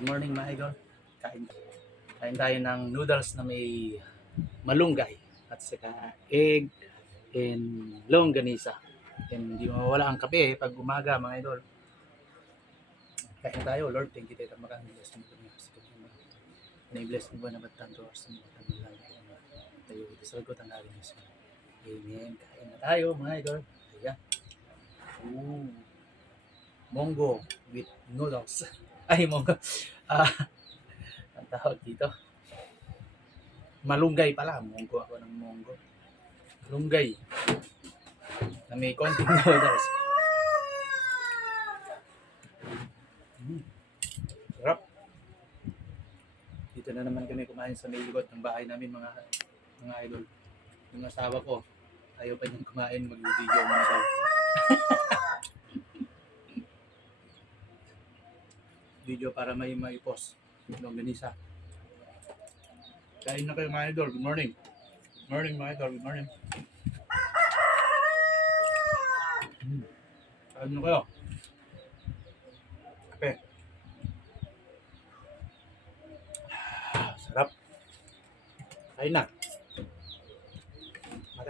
Good morning mga idol. Kain tayo ng noodles na may malunggay at saka egg and longganisa. And hindi mawala ang kape pag umaga mga idol. Kain tayo, Lord. Thank you tayo bless mo kami sa kanya. Na-bless mo ba na batan to sa mga tanong tayo ito sa lagot ang narin Diyos. Amen. Kain na tayo mga idol. Ayan. Monggo with noodles. Ay, monggo. Ang tawag dito. Malunggay pala. Monggo ako ng monggo. Malunggay. Na may konting noodles. Sarap. Dito na naman kami kumain sa may likod ng bahay namin mga idol. Yung asawa ko, ayaw pa niyang kumain, mag-video muna daw. Video para may post. Longganisa. Kain na kayo mga idol. Good morning. Good morning mga idol. Good morning. Kain na kayo. Kape. Sarap. Kain na.